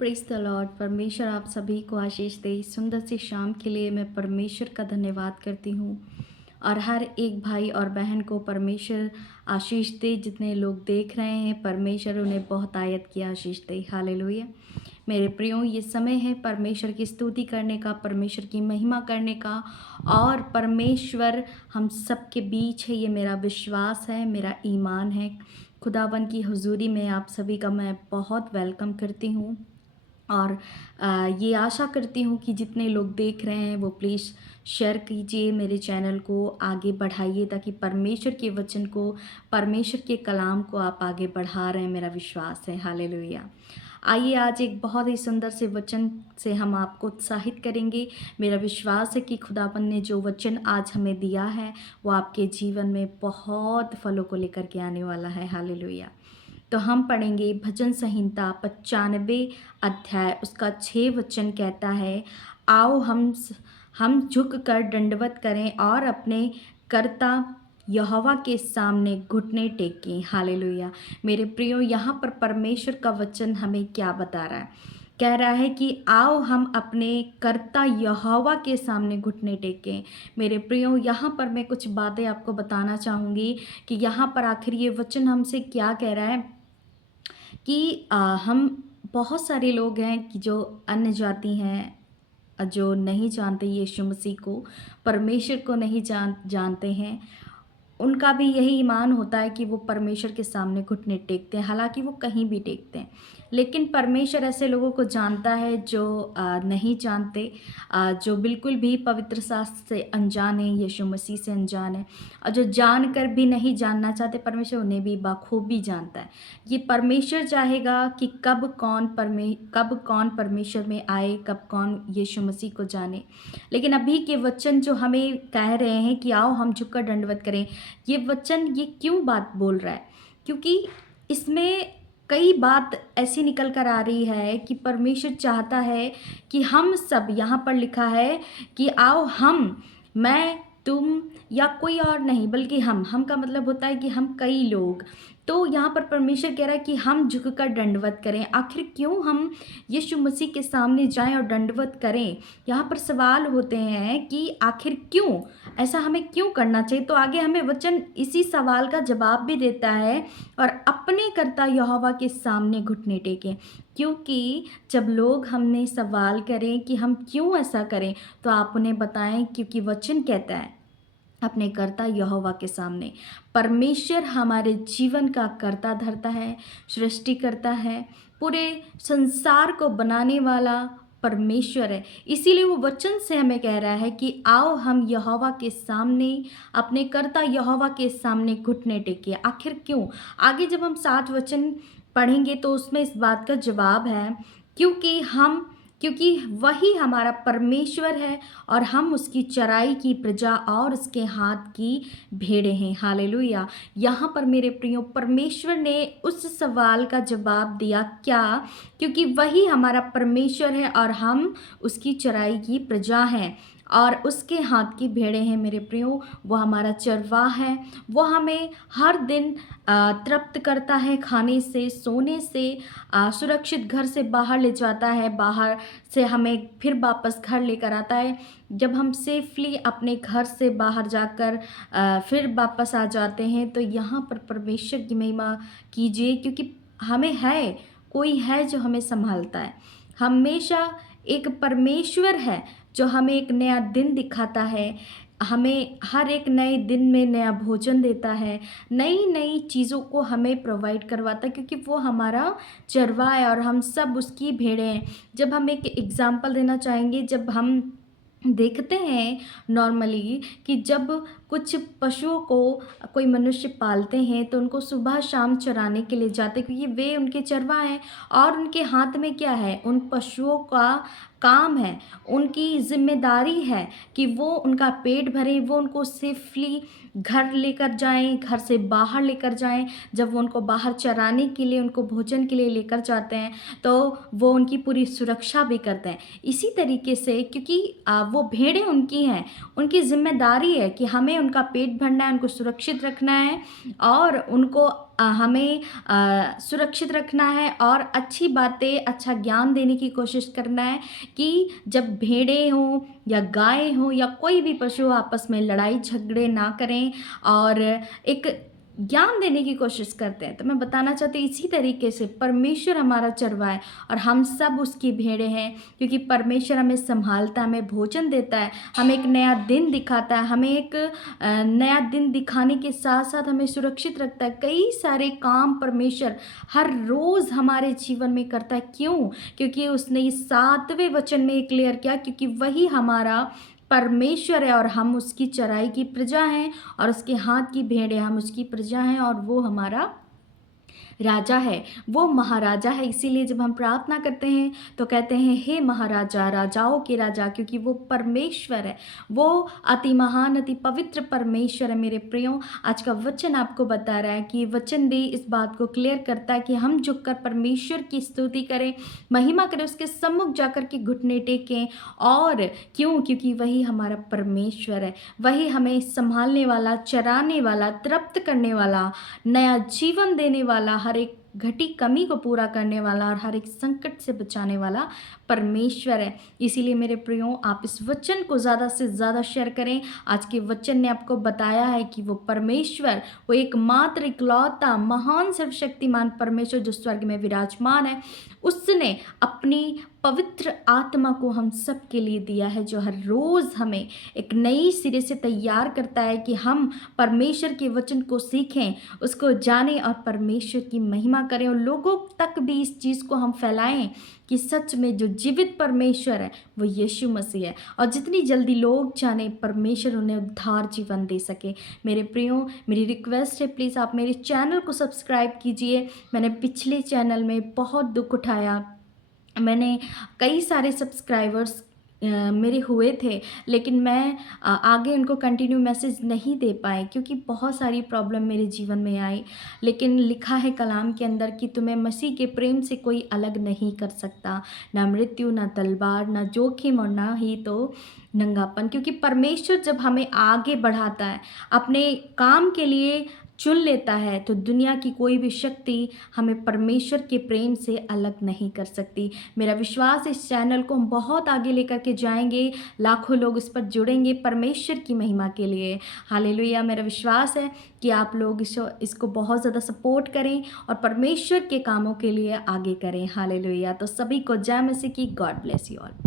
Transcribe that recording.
Praise the Lord. परमेश्वर आप सभी को आशीष दे। इस सुंदर सी शाम के लिए मैं परमेश्वर का धन्यवाद करती हूँ और हर एक भाई और बहन को परमेश्वर आशीष दे। जितने लोग देख रहे हैं परमेश्वर उन्हें बहुत आयत की आशीष दे। हालेलुया। मेरे प्रियो, ये समय है परमेश्वर की स्तुति करने का, परमेश्वर की महिमा करने का, और परमेश्वर हम सबके बीच है, ये मेरा विश्वास है, मेरा ईमान है। खुदावन की हुजूरी में आप सभी का मैं बहुत वेलकम करती हूँ और ये आशा करती हूँ कि जितने लोग देख रहे हैं वो प्लीज़ शेयर कीजिए, मेरे चैनल को आगे बढ़ाइए ताकि परमेश्वर के वचन को, परमेश्वर के कलाम को आप आगे बढ़ा रहे हैं, मेरा विश्वास है। हालेलुया। आइए आज एक बहुत ही सुंदर से वचन से हम आपको उत्साहित करेंगे। मेरा विश्वास है कि खुदावन ने जो वचन आज हमें दिया है वो आपके जीवन में बहुत फलों को लेकर के आने वाला है। हालेलुया। तो हम पढ़ेंगे भजन संहिता 95 अध्याय, उसका 6 वचन कहता है, आओ हम झुक कर दंडवत करें और अपने कर्ता यहोवा के सामने घुटने टेकें। हालेलुया। मेरे प्रियो, यहाँ पर परमेश्वर का वचन हमें क्या बता रहा है? कह रहा है कि आओ हम अपने कर्ता यहोवा के सामने घुटने टेकें। मेरे प्रियो, यहाँ पर मैं कुछ बातें आपको बताना चाहूँगी कि यहाँ पर आखिर ये वचन हमसे क्या कह रहा है कि हम बहुत सारे लोग हैं कि जो अन्य जाति हैं, जो नहीं जानते यीशु मसीह को, परमेश्वर को नहीं जानते हैं। उनका भी यही ईमान होता है कि वो परमेश्वर के सामने घुटने टेकते हैं, हालांकि वो कहीं भी टेकते हैं। लेकिन परमेश्वर ऐसे लोगों को जानता है जो नहीं जानते, जो बिल्कुल भी पवित्र शास्त्र से अनजान है, यीशु मसीह से अनजान है, और जो जानकर भी नहीं जानना चाहते परमेश्वर, उन्हें भी बाखूबी जानता है। ये परमेश्वर चाहेगा कि कब कौन परमेश्वर में आए, कब कौन यीशु मसीह को जाने। लेकिन अभी के वचन जो हमें कह रहे हैं कि आओ हम झुककर दंडवत करें, ये वचन ये क्यों बात बोल रहा है? क्योंकि इसमें कई बात ऐसी निकल कर आ रही है कि परमेश्वर चाहता है कि हम सब, यहाँ पर लिखा है कि आओ हम, मैं, तुम या कोई और नहीं, बल्कि हम का मतलब होता है कि हम कई लोग। तो यहाँ पर परमेश्वर कह रहा है कि हम झुककर दंडवत करें। आखिर क्यों हम यीशु मसीह के सामने जाएं और दंडवत करें? यहाँ पर सवाल होते हैं कि आखिर क्यों ऐसा हमें क्यों करना चाहिए। तो आगे हमें वचन इसी सवाल का जवाब भी देता है, और अपने कर्ता यहोवा के सामने घुटने टेकें। क्योंकि जब लोग हमें सवाल करें कि हम क्यों ऐसा करें, तो आप उन्हें बताएं क्योंकि वचन कहता है अपने कर्ता यहोवा के सामने। परमेश्वर हमारे जीवन का कर्ता धर्ता है, सृष्टि करता है, पूरे संसार को बनाने वाला परमेश्वर है। इसीलिए वो वचन से हमें कह रहा है कि आओ हम यहोवा के सामने, अपने कर्ता यहोवा के सामने घुटने टेके। आखिर क्यों? आगे जब हम 7 वचन पढ़ेंगे तो उसमें इस बात का जवाब है, क्योंकि वही हमारा परमेश्वर है और हम उसकी चराई की प्रजा और उसके हाथ की भेड़ें हैं। हालेलुया। यहाँ पर मेरे प्रियो, परमेश्वर ने उस सवाल का जवाब दिया क्या? क्योंकि वही हमारा परमेश्वर है और हम उसकी चराई की प्रजा हैं और उसके हाथ की भेड़ें हैं। मेरे प्रियो, वो हमारा चरवाह है। वो हमें हर दिन तृप्त करता है, खाने से, सोने से, सुरक्षित घर से बाहर ले जाता है, बाहर से हमें फिर वापस घर लेकर आता है। जब हम सेफली अपने घर से बाहर जाकर फिर वापस आ जाते हैं, तो यहाँ पर परमेश्वर की महिमा कीजिए, क्योंकि हमें है, कोई है जो हमें संभालता है। हमेशा एक परमेश्वर है जो हमें एक नया दिन दिखाता है, हमें हर एक नए दिन में नया भोजन देता है, नई नई चीज़ों को हमें प्रोवाइड करवाता है, क्योंकि वो हमारा चरवाहा है और हम सब उसकी भेड़ें हैं। जब हम एक एग्ज़ाम्पल देना चाहेंगे, जब हम देखते हैं नॉर्मली कि जब कुछ पशुओं को कोई मनुष्य पालते हैं तो उनको सुबह शाम चराने के लिए जाते हैं, क्योंकि वे उनके चरवाहा हैं और उनके हाथ में क्या है? उन पशुओं का काम है, उनकी जिम्मेदारी है कि वो उनका पेट भरें, वो उनको सेफली घर लेकर जाएं, घर से बाहर लेकर जाएं। जब वो उनको बाहर चराने के लिए, उनको भोजन के लिए लेकर जाते हैं, तो वो उनकी पूरी सुरक्षा भी करते हैं। इसी तरीके से, क्योंकि वो भेड़ें उनकी हैं, उनकी जिम्मेदारी है कि हमें हमें उनका पेट भरना है, उनको सुरक्षित रखना है और उनको हमें सुरक्षित रखना है और अच्छी बातें, अच्छा ज्ञान देने की कोशिश करना है कि जब भेड़ें हों या गाय हों या कोई भी पशु आपस में लड़ाई झगड़े ना करें और एक ज्ञान देने की कोशिश करते हैं। तो मैं बताना चाहती हूँ इसी तरीके से परमेश्वर हमारा चरवाहा है और हम सब उसकी भेड़ें हैं, क्योंकि परमेश्वर हमें संभालता है, हमें भोजन देता है, हमें एक नया दिन दिखाता है, हमें एक नया दिन दिखाने के साथ साथ हमें सुरक्षित रखता है। कई सारे काम परमेश्वर हर रोज़ हमारे जीवन में करता है। क्यों? क्योंकि उसने इस 7वें वचन में एक क्लियर किया, क्योंकि वही हमारा परमेश्वर है और हम उसकी चराई की प्रजा हैं और उसके हाथ की भेड़ है, हम उसकी प्रजा हैं और वो हमारा राजा है, वो महाराजा है। इसीलिए जब हम प्रार्थना करते हैं तो कहते हैं हे महाराजा, राजाओं के राजा, क्योंकि वो परमेश्वर है, वो अति महान अति पवित्र परमेश्वर है। मेरे प्रियो, आज का वचन आपको बता रहा है कि वचन भी इस बात को क्लियर करता है कि हम झुककर परमेश्वर की स्तुति करें, महिमा करें, उसके सम्मुख जाकर के घुटने टेकें। और क्यों? क्योंकि वही हमारा परमेश्वर है, वही हमें संभालने वाला, चराने वाला, तृप्त करने वाला, नया जीवन देने वाला, हर एक घटी कमी को पूरा करने वाला और हर एक संकट से बचाने वाला परमेश्वर है। इसीलिए मेरे प्रियो, आप इस वचन को ज़्यादा से ज़्यादा शेयर करें। आज के वचन ने आपको बताया है कि वो परमेश्वर, वो एकमात्र इकलौता महान सर्वशक्तिमान परमेश्वर जो स्वर्ग में विराजमान है, उसने अपनी पवित्र आत्मा को हम सब के लिए दिया है, जो हर रोज़ हमें एक नई सिरे से तैयार करता है कि हम परमेश्वर के वचन को सीखें, उसको जानें और परमेश्वर की महिमा करें और लोगों तक भी इस चीज़ को हम फैलाएं कि सच में जो जीवित परमेश्वर है वो यीशु मसीह है और जितनी जल्दी लोग जाने परमेश्वर उन्हें उद्धार जीवन दे सके। मेरे प्रियो, मेरी रिक्वेस्ट है, प्लीज़ आप मेरे चैनल को सब्सक्राइब कीजिए। मैंने पिछले चैनल में बहुत दुख उठाया, मैंने कई सारे सब्सक्राइबर्स मेरे हुए थे, लेकिन मैं आगे उनको कंटिन्यू मैसेज नहीं दे पाए क्योंकि बहुत सारी प्रॉब्लम मेरे जीवन में आई। लेकिन लिखा है कलाम के अंदर कि तुम्हें मसीह के प्रेम से कोई अलग नहीं कर सकता, ना मृत्यु, ना तलवार, ना जोखिम और ना ही तो नंगापन। क्योंकि परमेश्वर जब हमें आगे बढ़ाता है, अपने काम के लिए चुन लेता है, तो दुनिया की कोई भी शक्ति हमें परमेश्वर के प्रेम से अलग नहीं कर सकती। मेरा विश्वास, इस चैनल को हम बहुत आगे लेकर के जाएंगे, लाखों लोग इस पर जुड़ेंगे परमेश्वर की महिमा के लिए। हालेलुया। मेरा विश्वास है कि आप लोग इसको बहुत ज़्यादा सपोर्ट करें और परमेश्वर के कामों के लिए आगे करें। हालेलुया। तो सभी को जय मसीह की। God bless you all.